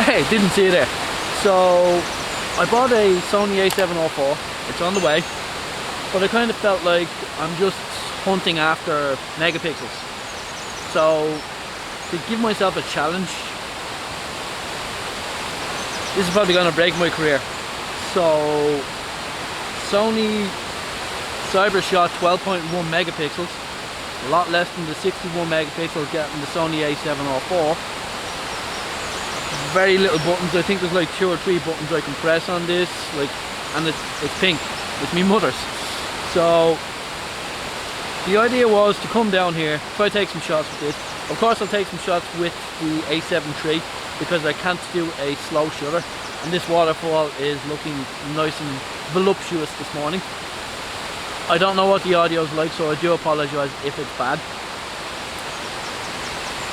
Hey, didn't see you there. So I bought a Sony A7R4. It's on the way, but I kind of felt like I'm just hunting after megapixels. So to give myself a challenge, this is probably going to break my career. So Sony CyberShot 12.1 megapixels, a lot less than the 61 megapixels getting the Sony A7R4. Very little buttons. I think there's like 2 or 3 buttons I can press on this, like, and it's pink. It's me mother's. So the idea was to come down here, try to take some shots with this. Of course I'll take some shots with the A7 III because I can't do a slow shutter, and this waterfall is looking nice and voluptuous this morning. I don't know what the audio is like, so I do apologise if it's bad.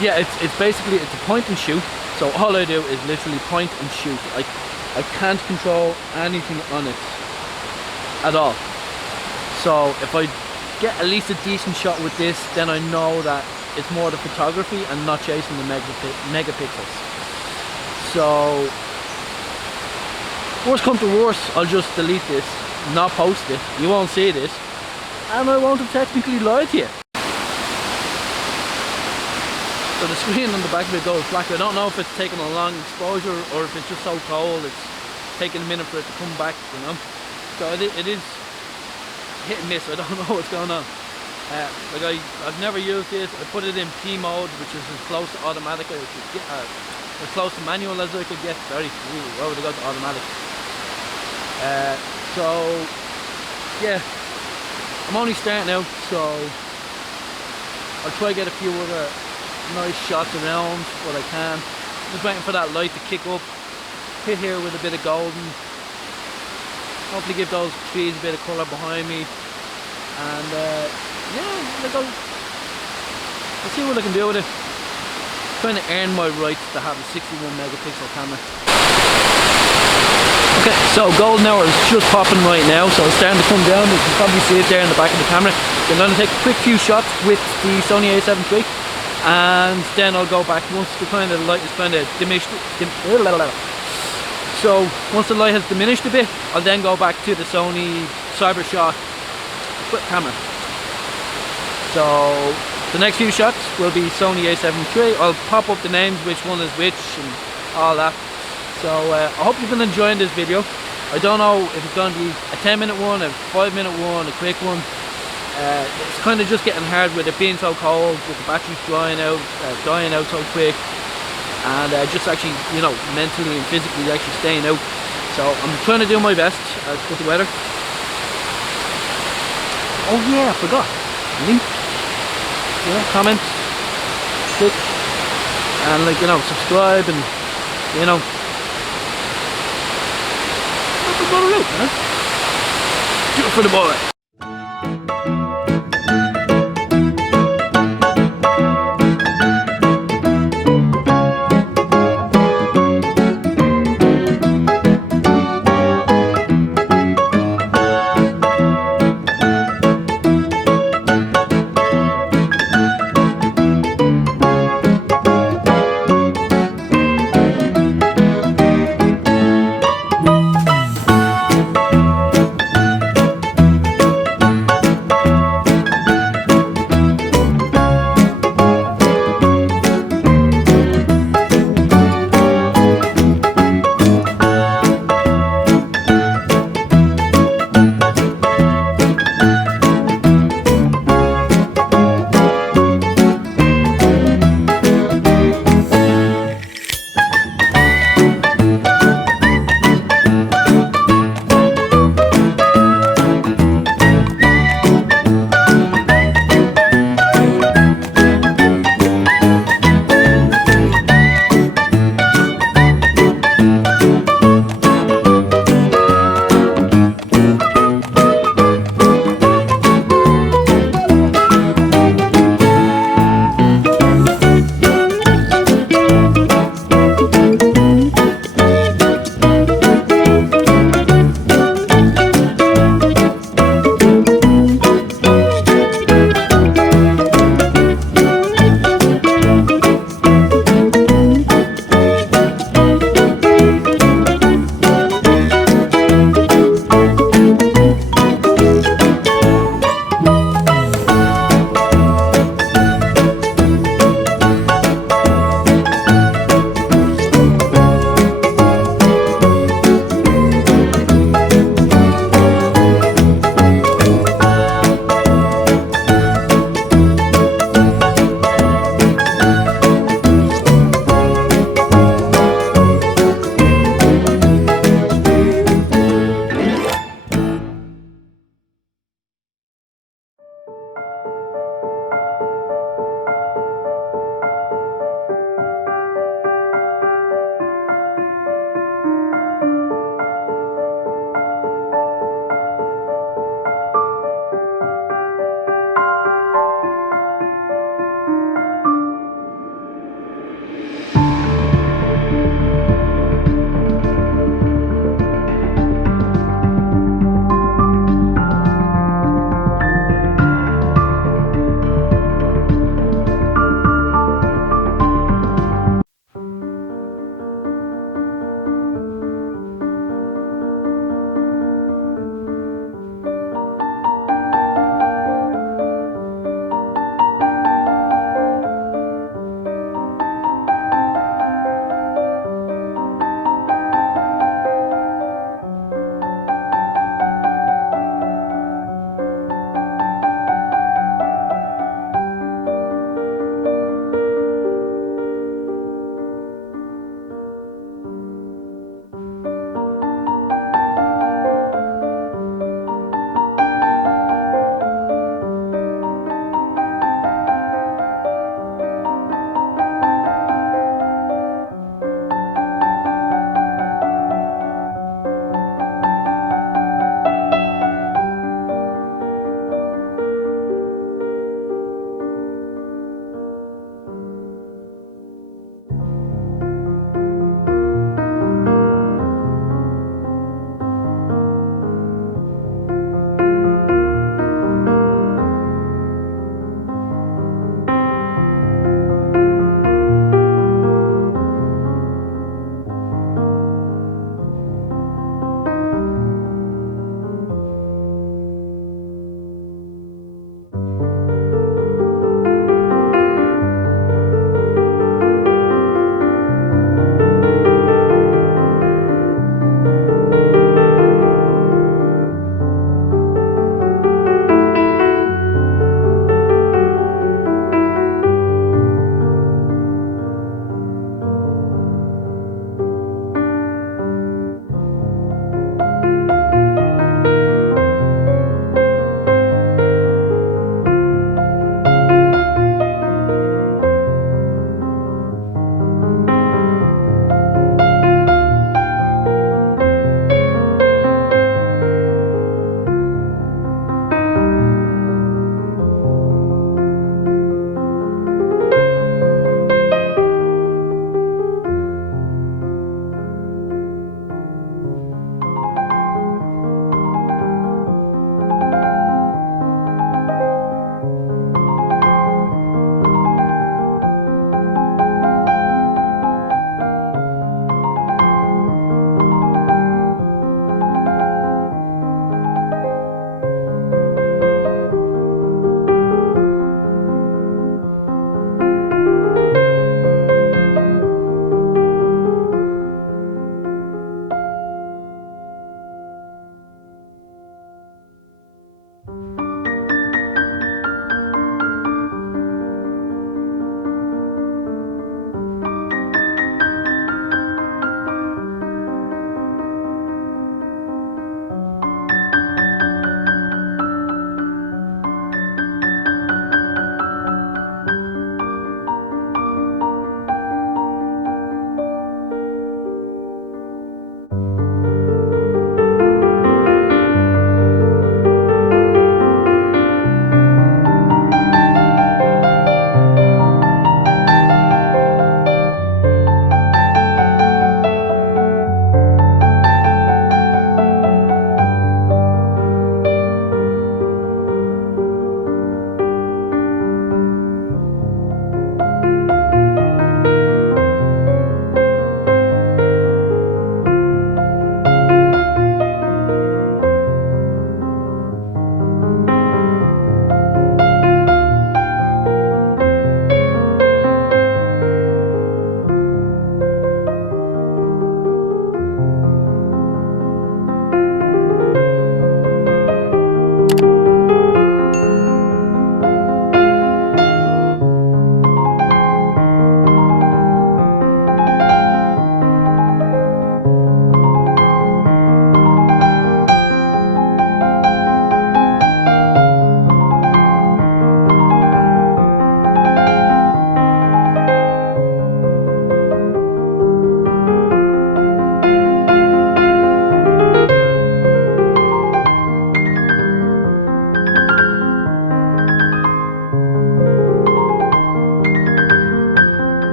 Yeah, it's basically a point and shoot. So all I do is literally point and shoot. I can't control anything on it at all. So if I get at least a decent shot with this, then I know that it's more the photography and not chasing the megapixels. So worst come to worst, I'll just delete this, not post it. You won't see this, and I won't have technically lied to you. So the screen on the back of it goes black. I don't know if it's taking a long exposure or if it's just so cold it's taking a minute for it to come back, you know. So it is hit and miss. I don't know what's going on. Like I've never used this. I put it in P mode, which is as close to automatic as I could get, as close to manual as I could get. Sorry, why would I go to automatic? So yeah, I'm only starting out, so I'll try to get a few other nice shots around what I can. Just waiting for that light to kick up, hit here with a bit of golden, hopefully give those trees a bit of colour behind me, and yeah, I'll see what I can do with it. Trying to earn my rights to have a 61 megapixel camera. Okay, so golden hour is just popping right now, so it's starting to come down. You can probably see it there in the back of the camera. I'm going to take a quick few shots with the Sony A7 III, and then I'll go back once the kind of light is kind of diminished. So once the light has diminished a bit, I'll then go back to the Sony CyberShot camera. So the next few shots will be Sony A7 III. I'll pop up the names, which one is which, and all that. So I hope you've been enjoying this video. I don't know if it's going to be a 10-minute one, a 5-minute one, a quick one. It's kind of just getting hard with it being so cold, with the batteries dying out so quick, and just actually, you know, mentally and physically actually staying out. So I'm trying to do my best with the weather. Oh yeah, I forgot. Link, you know, comment, click, and like, you know, subscribe, and you know, do it for the boy.